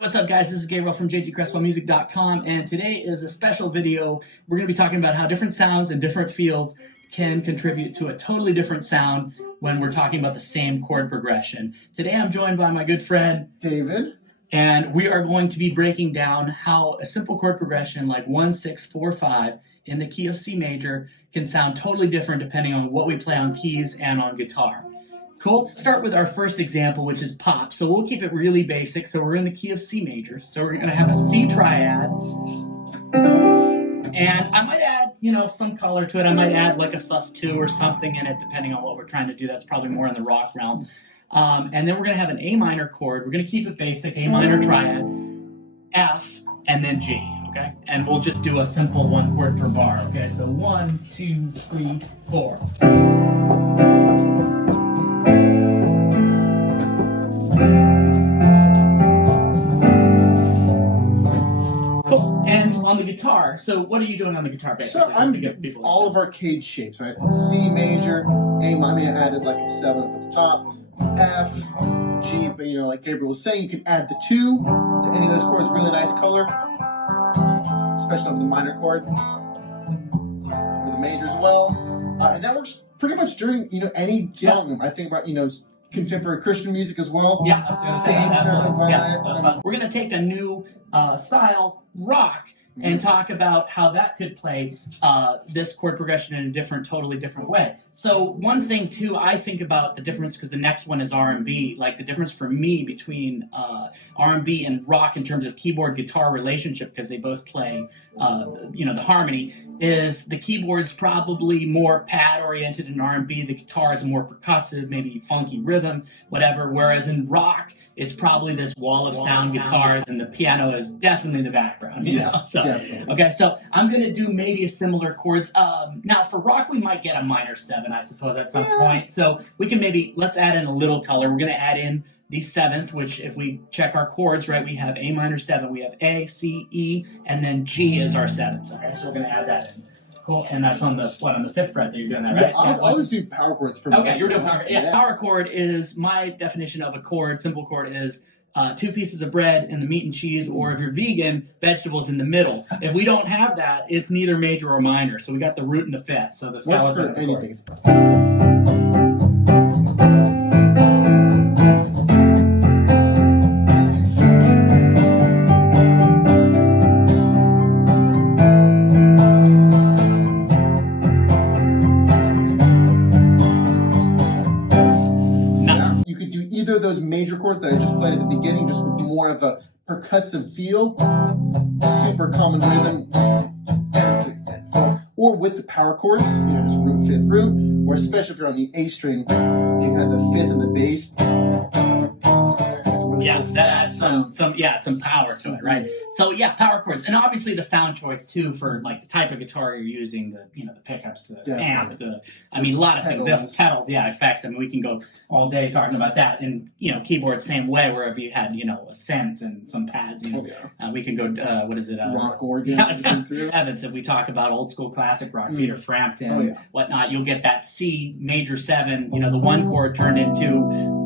What's up, guys? This is Gabriel from jgcrespomusic.com, and today is a special video. We're going to be talking about how different sounds and different feels can contribute to a totally different sound when we're talking about the same chord progression. Today I'm joined by my good friend David, and we are going to be breaking down how a simple chord progression like 1, 6, 4, 5 in the key of C major can sound totally different depending on what we play on keys and on guitar. Cool. Let's start with our first example, which is pop. So we'll keep it really basic. So we're in the key of C major. So we're going to have a C triad. And I might add, some color to it. I might add like a sus2 or something in it, depending on what we're trying to do. That's probably more in the rock realm. And then we're going to have an A minor chord. We're going to keep it basic, A minor triad, F, and then G. Okay? And we'll just do a simple one chord per bar. Okay? So 1, 2, 3, 4. Cool. And on the guitar, so what are you doing on the guitar basically? so I'm all of arcade shapes, right? C major, A minor, I added like a 7 up at the top, F, G, but like Gabriel was saying, you can add the 2 to any of those chords, really nice color, especially over the minor chord, or the major as well. And that works pretty much during, any song. I think about, contemporary Christian music as well. Yeah, same kind of vibe. Yeah, we're going to take a new style, rock, and talk about how that could play this chord progression in a totally different way. So one thing too, I think about the difference, because the next one is R&B, like the difference for me between R&B and rock in terms of keyboard-guitar relationship, because they both play, the harmony, is the keyboard's probably more pad-oriented in R&B, the guitar is more percussive, maybe funky rhythm, whatever, whereas in rock, it's probably this wall of sound guitars, and the piano is definitely in the background. So, definitely. Okay, so I'm going to do maybe a similar chords. Now, for rock, we might get a minor 7, I suppose, at some point. So we can let's add in a little color. We're going to add in the 7th, which if we check our chords, right, we have A minor 7, we have A, C, E, and then G is our 7th. Okay, so we're going to add that in. Cool, and that's on the 5th fret that you're doing that, right? Yeah, I'll always do power chords for Okay, you're doing power. Yeah, power chord is, my definition of a chord, simple chord is 2 pieces of bread and the meat and cheese, or if you're vegan, vegetables in the middle. If we don't have that, it's neither major or minor. So we got the root and the 5th. So the scale is for anything. You could do either of those major chords that I just played at the beginning, just with more of a percussive feel, super common rhythm, or with the power chords, just root, 5th root, or especially if you're on the A string, you have the 5th and the bass. Yeah, that's some power to it, right? So yeah, power chords, and obviously the sound choice too for like the type of guitar you're using, the the pickups, the amp, a lot of things, pedals, effects. I mean, we can go all day talking about that, and keyboard same way. Where if you had a synth and some pads, we can go what is it? Rock organ. Evans, if we talk about old school classic rock, Peter Frampton, whatnot, you'll get that C major 7, the 1 chord turned into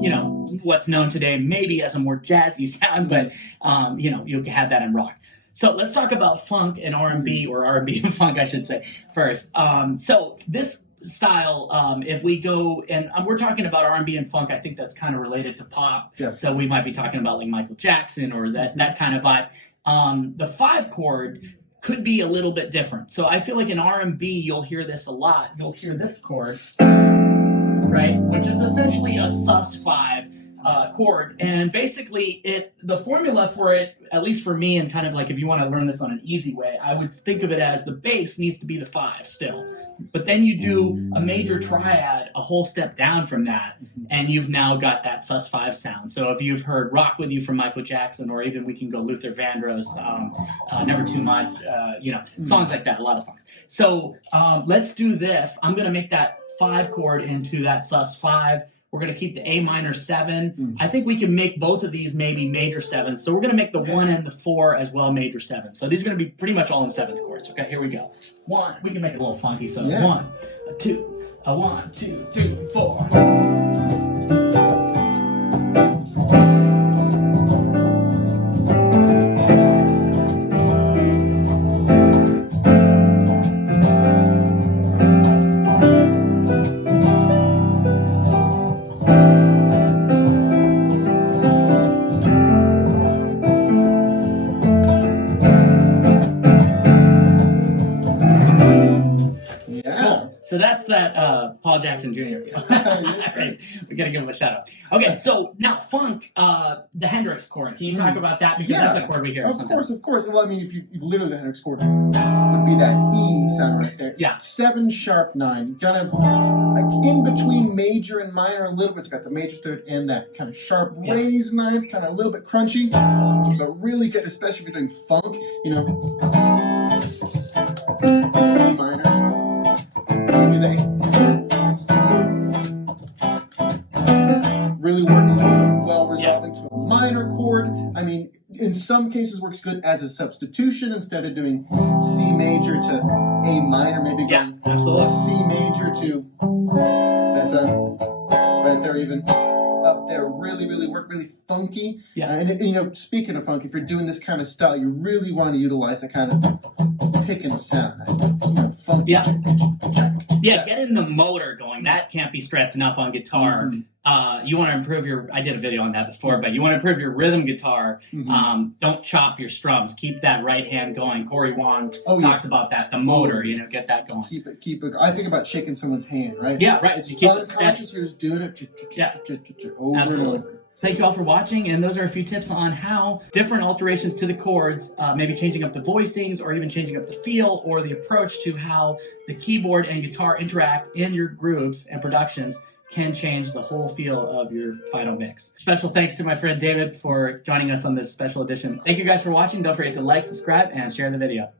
what's known today maybe as a more jazzy sound, but you'll have that in rock. So let's talk about funk and R&B, or R&B and funk, I should say, first. So this style, if we go, and we're talking about R&B and funk, I think that's kind of related to pop. Definitely. So we might be talking about like Michael Jackson or that kind of vibe. The 5 chord could be a little bit different. So I feel like in R&B, you'll hear this a lot. You'll hear this chord, right, which is essentially a sus5 chord, and basically the formula for it, at least for me, and kind of like if you want to learn this on an easy way, I would think of it as the bass needs to be the 5 still, but then you do a major triad a whole step down from that, and you've now got that sus5 sound. So if you've heard Rock With You from Michael Jackson, or even we can go Luther Vandross, Never Too Much, songs like that, a lot of songs. So let's do this. I'm going to make that 5 chord into that sus5. We're going to keep the A minor 7. I think we can make both of these maybe major 7s. So we're going to make the 1 and the 4 as well major 7s. So these are going to be pretty much all in 7th chords. Okay, here we go. 1. We can make it a little funky. So 1, 2, 1, 2, 3, 4. so that's that Paul Jackson Jr. feel. Yes. Right. We gotta give him a shout out. Okay, so now funk, the Hendrix chord. Can you talk about that? Because that's a chord we hear. Of course. Well, I mean, if you literally the Hendrix chord would be that E sound right there. Yeah. 7 sharp 9. Kind of like in between major and minor a little bit. It's got the major third and that kind of sharp raised ninth, kind of a little bit crunchy, but really good, especially if you're doing funk. You know, E minor. Do that. Really works well resolving to a minor chord. I mean, in some cases works good as a substitution instead of doing C major to A minor, maybe going C major to, that's right there even, up there, really work, really funky. And you know, speaking of funk, if you're doing this kind of style, you really want to utilize that kind of pick and sound, that, you know, funky. Get in the motor going. That can't be stressed enough on guitar. You want to improve your, I did a video on that before, but you want to improve your rhythm guitar. Don't chop your strums. Keep that right hand going. Corey Wong talks about that. The motor, you know, get that going. Keep it. I think about shaking someone's hand, right? Yeah, right. It's unconscious. You're just doing it over and over. Thank you all for watching, and those are a few tips on how different alterations to the chords, maybe changing up the voicings or even changing up the feel or the approach to how the keyboard and guitar interact in your grooves and productions can change the whole feel of your final mix. Special thanks to my friend David for joining us on this special edition. Thank you guys for watching. Don't forget to like, subscribe, and share the video.